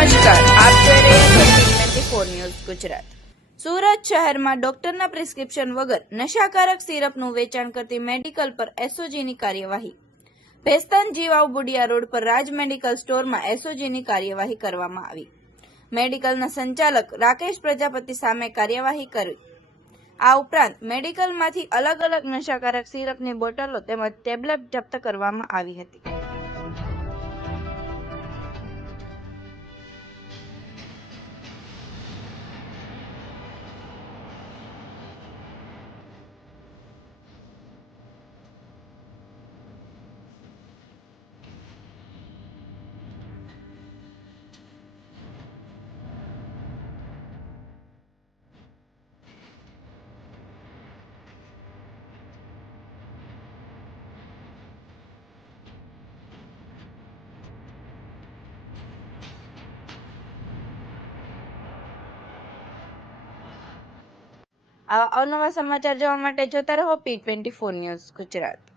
નમસ્કાર, આપ જોઈ રહ્યા છો T24 ન્યૂઝ ગુજરાત। સુરત શહેરમાં ડોક્ટરના પ્રિસ્ક્રિપ્શન વગર નશાકારક સિરપનું વેચાણ કરતી મેડિકલ પર એસઓજીની કાર્યવાહી। ભેસ્તાન જીવાવ બુડિયા રોડ પર રાજ મેડિકલ સ્ટોરમાં એસઓજીની કાર્યવાહી કરવામાં આવી। મેડિકલના સંચાલક રાકેશ પ્રજાપતિ સામે કાર્યવાહી કરી। આ ઉપરાંત મેડિકલમાંથી અલગ અલગ નશાકારક સિરપની બોટલો તેમજ ટેબ્લેટ જપ્ત કરવામાં આવી હતી। આવા અવનવા સમાચાર જોવા માટે જોતા રહો T24 ન્યૂઝ ગુજરાત।